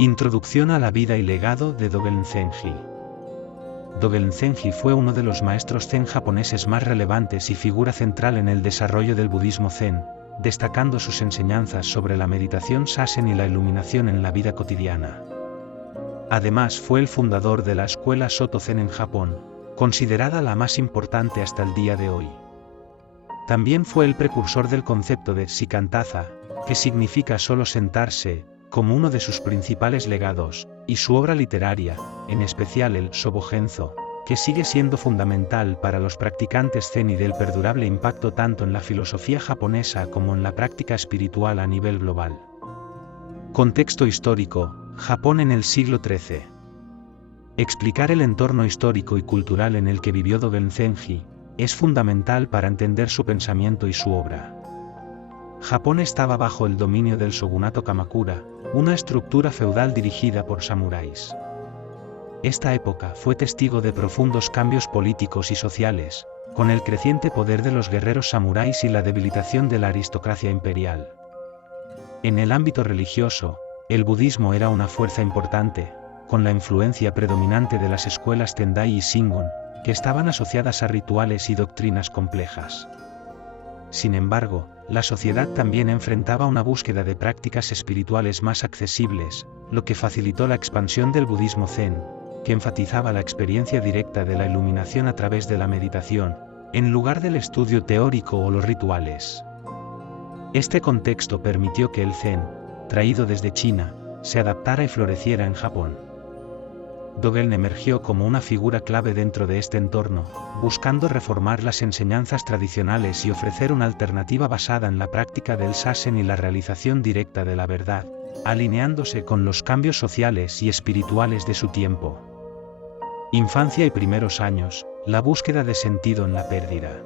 Introducción a la vida y legado de Dogen Zenji. Dogen Zenji fue uno de los maestros zen japoneses más relevantes y figura central en el desarrollo del budismo zen, destacando sus enseñanzas sobre la meditación Zazen y la iluminación en la vida cotidiana. Además fue el fundador de la escuela Soto Zen en Japón, considerada la más importante hasta el día de hoy. También fue el precursor del concepto de shikantaza, que significa solo sentarse, como uno de sus principales legados, y su obra literaria, en especial el Shobogenzo, que sigue siendo fundamental para los practicantes zen y del perdurable impacto tanto en la filosofía japonesa como en la práctica espiritual a nivel global. Contexto histórico: Japón en el siglo XIII. Explicar el entorno histórico y cultural en el que vivió Dogen Zenji es fundamental para entender su pensamiento y su obra. Japón estaba bajo el dominio del shogunato Kamakura, una estructura feudal dirigida por samuráis. Esta época fue testigo de profundos cambios políticos y sociales, con el creciente poder de los guerreros samuráis y la debilitación de la aristocracia imperial. En el ámbito religioso, el budismo era una fuerza importante, con la influencia predominante de las escuelas Tendai y Shingon, que estaban asociadas a rituales y doctrinas complejas. Sin embargo, la sociedad también enfrentaba una búsqueda de prácticas espirituales más accesibles, lo que facilitó la expansión del budismo zen, que enfatizaba la experiencia directa de la iluminación a través de la meditación, en lugar del estudio teórico o los rituales. Este contexto permitió que el zen, traído desde China, se adaptara y floreciera en Japón. Dogen emergió como una figura clave dentro de este entorno, buscando reformar las enseñanzas tradicionales y ofrecer una alternativa basada en la práctica del Zazen y la realización directa de la verdad, alineándose con los cambios sociales y espirituales de su tiempo. Infancia y primeros años: la búsqueda de sentido en la pérdida.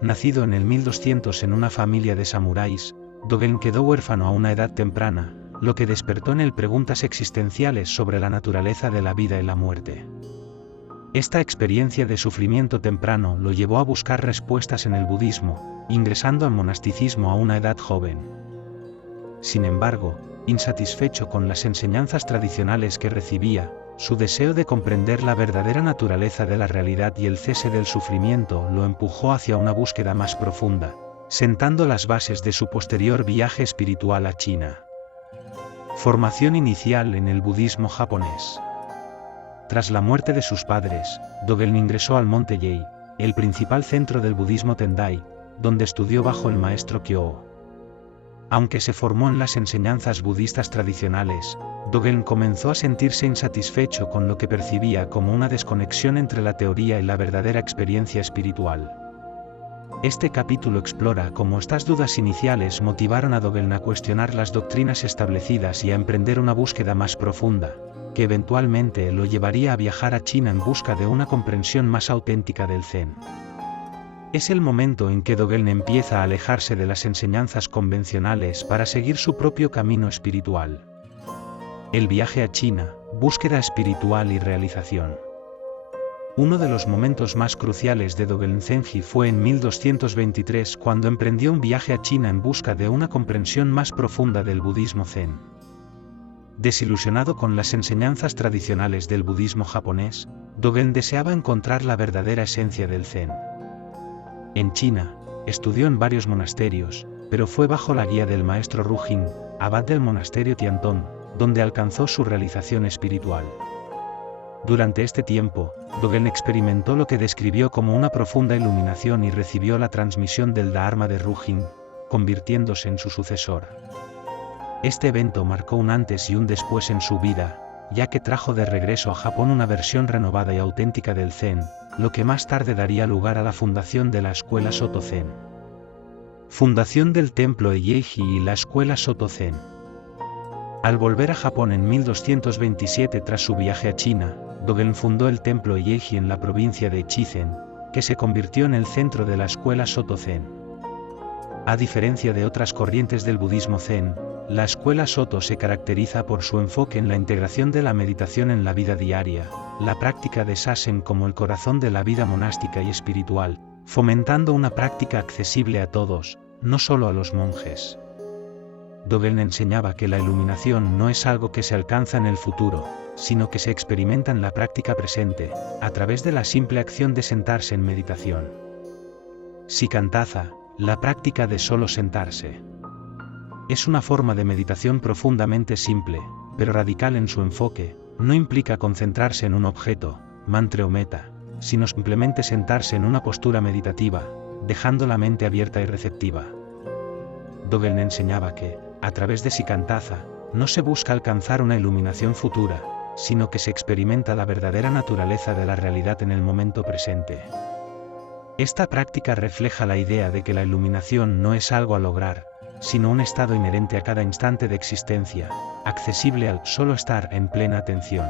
Nacido en el 1200 en una familia de samuráis, Dogen quedó huérfano a una edad temprana, lo que despertó en él preguntas existenciales sobre la naturaleza de la vida y la muerte. Esta experiencia de sufrimiento temprano lo llevó a buscar respuestas en el budismo, ingresando al monasticismo a una edad joven. Sin embargo, insatisfecho con las enseñanzas tradicionales que recibía, su deseo de comprender la verdadera naturaleza de la realidad y el cese del sufrimiento lo empujó hacia una búsqueda más profunda, sentando las bases de su posterior viaje espiritual a China. Formación inicial en el budismo japonés. Tras la muerte de sus padres, Dogen ingresó al Monte Yei, el principal centro del budismo Tendai, donde estudió bajo el maestro Kyōo. Aunque se formó en las enseñanzas budistas tradicionales, Dogen comenzó a sentirse insatisfecho con lo que percibía como una desconexión entre la teoría y la verdadera experiencia espiritual. Este capítulo explora cómo estas dudas iniciales motivaron a Dogen a cuestionar las doctrinas establecidas y a emprender una búsqueda más profunda, que eventualmente lo llevaría a viajar a China en busca de una comprensión más auténtica del Zen. Es el momento en que Dogen empieza a alejarse de las enseñanzas convencionales para seguir su propio camino espiritual. El viaje a China: búsqueda espiritual y realización. Uno de los momentos más cruciales de Dogen Zenji fue en 1223 cuando emprendió un viaje a China en busca de una comprensión más profunda del budismo zen. Desilusionado con las enseñanzas tradicionales del budismo japonés, Dogen deseaba encontrar la verdadera esencia del zen. En China, estudió en varios monasterios, pero fue bajo la guía del maestro Rujing, abad del monasterio Tiantong, donde alcanzó su realización espiritual. Durante este tiempo, Dogen experimentó lo que describió como una profunda iluminación y recibió la transmisión del Dharma de Rujing, convirtiéndose en su sucesor. Este evento marcó un antes y un después en su vida, ya que trajo de regreso a Japón una versión renovada y auténtica del Zen, lo que más tarde daría lugar a la fundación de la escuela Soto Zen. Fundación del templo Eiji y la escuela Soto Zen. Al volver a Japón en 1227 tras su viaje a China, Dogen fundó el templo Eiji en la provincia de Chizen, que se convirtió en el centro de la escuela Soto Zen. A diferencia de otras corrientes del budismo zen, la escuela Soto se caracteriza por su enfoque en la integración de la meditación en la vida diaria, la práctica de Zazen como el corazón de la vida monástica y espiritual, fomentando una práctica accesible a todos, no solo a los monjes. Dogen enseñaba que la iluminación no es algo que se alcanza en el futuro, sino que se experimenta en la práctica presente, a través de la simple acción de sentarse en meditación. Shikantaza, la práctica de solo sentarse. Es una forma de meditación profundamente simple, pero radical en su enfoque. No implica concentrarse en un objeto, mantra o meta, sino simplemente sentarse en una postura meditativa, dejando la mente abierta y receptiva. Dogen enseñaba que, a través de Shikantaza, no se busca alcanzar una iluminación futura, sino que se experimenta la verdadera naturaleza de la realidad en el momento presente. Esta práctica refleja la idea de que la iluminación no es algo a lograr, sino un estado inherente a cada instante de existencia, accesible al solo estar en plena atención.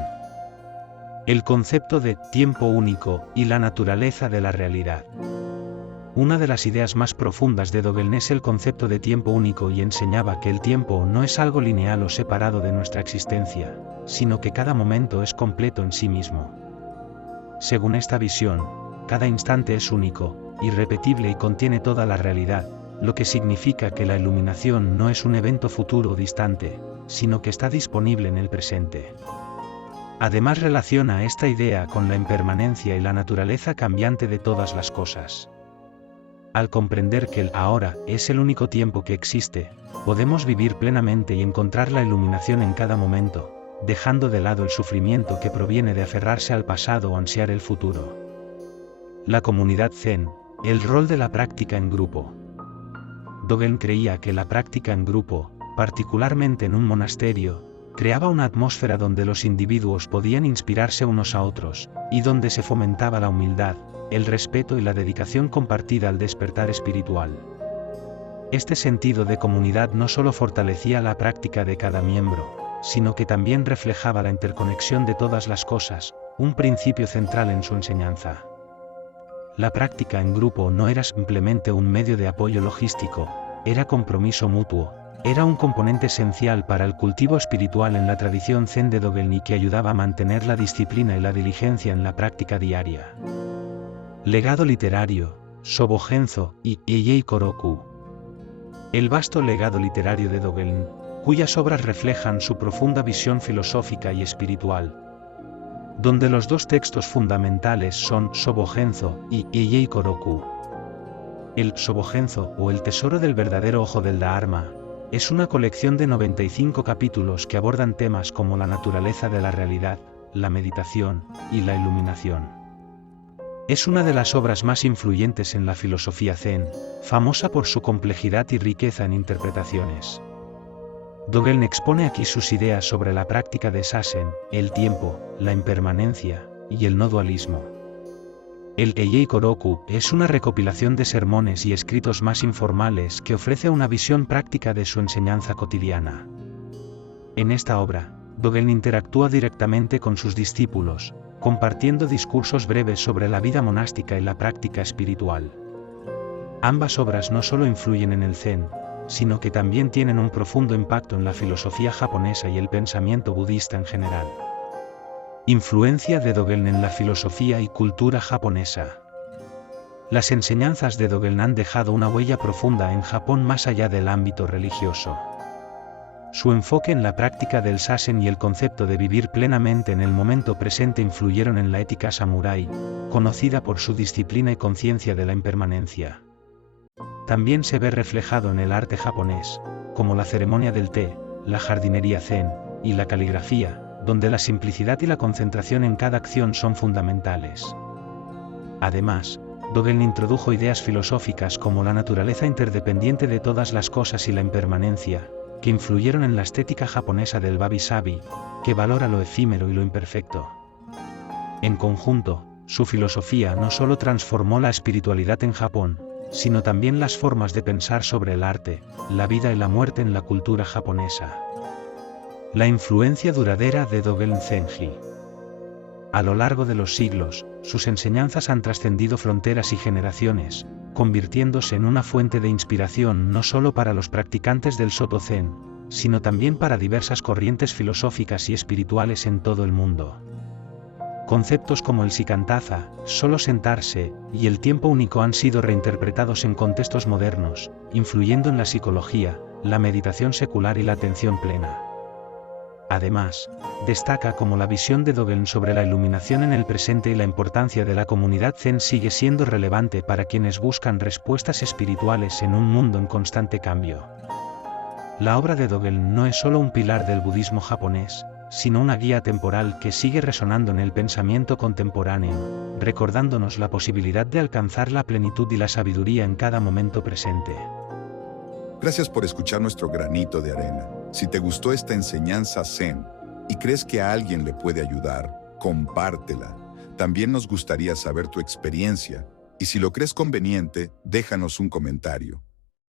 El concepto de tiempo único y la naturaleza de la realidad. Una de las ideas más profundas de Dogen es el concepto de tiempo único y enseñaba que el tiempo no es algo lineal o separado de nuestra existencia, sino que cada momento es completo en sí mismo. Según esta visión, cada instante es único, irrepetible y contiene toda la realidad, lo que significa que la iluminación no es un evento futuro o distante, sino que está disponible en el presente. Además relaciona esta idea con la impermanencia y la naturaleza cambiante de todas las cosas. Al comprender que el ahora es el único tiempo que existe, podemos vivir plenamente y encontrar la iluminación en cada momento, dejando de lado el sufrimiento que proviene de aferrarse al pasado o ansiar el futuro. La comunidad Zen, el rol de la práctica en grupo. Dogen creía que la práctica en grupo, particularmente en un monasterio, creaba una atmósfera donde los individuos podían inspirarse unos a otros, y donde se fomentaba la humildad, el respeto y la dedicación compartida al despertar espiritual. Este sentido de comunidad no solo fortalecía la práctica de cada miembro, sino que también reflejaba la interconexión de todas las cosas, un principio central en su enseñanza. La práctica en grupo no era simplemente un medio de apoyo logístico, era compromiso mutuo, era un componente esencial para el cultivo espiritual en la tradición Zen de Dogen y que ayudaba a mantener la disciplina y la diligencia en la práctica diaria. Legado literario, Shobogenzo y Eiyei Koroku. El vasto legado literario de Dogen, cuyas obras reflejan su profunda visión filosófica y espiritual, donde los dos textos fundamentales son Shobogenzo y Eiyei Koroku. El Shobogenzo, o el tesoro del verdadero ojo del Dharma, es una colección de 95 capítulos que abordan temas como la naturaleza de la realidad, la meditación y la iluminación. Es una de las obras más influyentes en la filosofía Zen, famosa por su complejidad y riqueza en interpretaciones. Dogen expone aquí sus ideas sobre la práctica de Sazen, el tiempo, la impermanencia y el no dualismo. El Eiyei Koroku es una recopilación de sermones y escritos más informales que ofrece una visión práctica de su enseñanza cotidiana. En esta obra, Dogen interactúa directamente con sus discípulos, compartiendo discursos breves sobre la vida monástica y la práctica espiritual. Ambas obras no solo influyen en el Zen, sino que también tienen un profundo impacto en la filosofía japonesa y el pensamiento budista en general. Influencia de Dogen en la filosofía y cultura japonesa. Las enseñanzas de Dogen han dejado una huella profunda en Japón más allá del ámbito religioso. Su enfoque en la práctica del Sazen y el concepto de vivir plenamente en el momento presente influyeron en la ética samurái, conocida por su disciplina y conciencia de la impermanencia. También se ve reflejado en el arte japonés, como la ceremonia del té, la jardinería zen, y la caligrafía, donde la simplicidad y la concentración en cada acción son fundamentales. Además, Dogen introdujo ideas filosóficas como la naturaleza interdependiente de todas las cosas y la impermanencia, que influyeron en la estética japonesa del wabi-sabi, que valora lo efímero y lo imperfecto. En conjunto, su filosofía no solo transformó la espiritualidad en Japón, sino también las formas de pensar sobre el arte, la vida y la muerte en la cultura japonesa. La influencia duradera de Dogen Zenji. A lo largo de los siglos, sus enseñanzas han trascendido fronteras y generaciones, convirtiéndose en una fuente de inspiración no solo para los practicantes del Soto Zen, sino también para diversas corrientes filosóficas y espirituales en todo el mundo. Conceptos como el shikantaza, solo sentarse, y el tiempo único han sido reinterpretados en contextos modernos, influyendo en la psicología, la meditación secular y la atención plena. Además, destaca cómo la visión de Dogen sobre la iluminación en el presente y la importancia de la comunidad Zen sigue siendo relevante para quienes buscan respuestas espirituales en un mundo en constante cambio. La obra de Dogen no es solo un pilar del budismo japonés, sino una guía temporal que sigue resonando en el pensamiento contemporáneo, recordándonos la posibilidad de alcanzar la plenitud y la sabiduría en cada momento presente. Gracias por escuchar nuestro granito de arena. Si te gustó esta enseñanza Zen y crees que a alguien le puede ayudar, compártela. También nos gustaría saber tu experiencia y si lo crees conveniente, déjanos un comentario.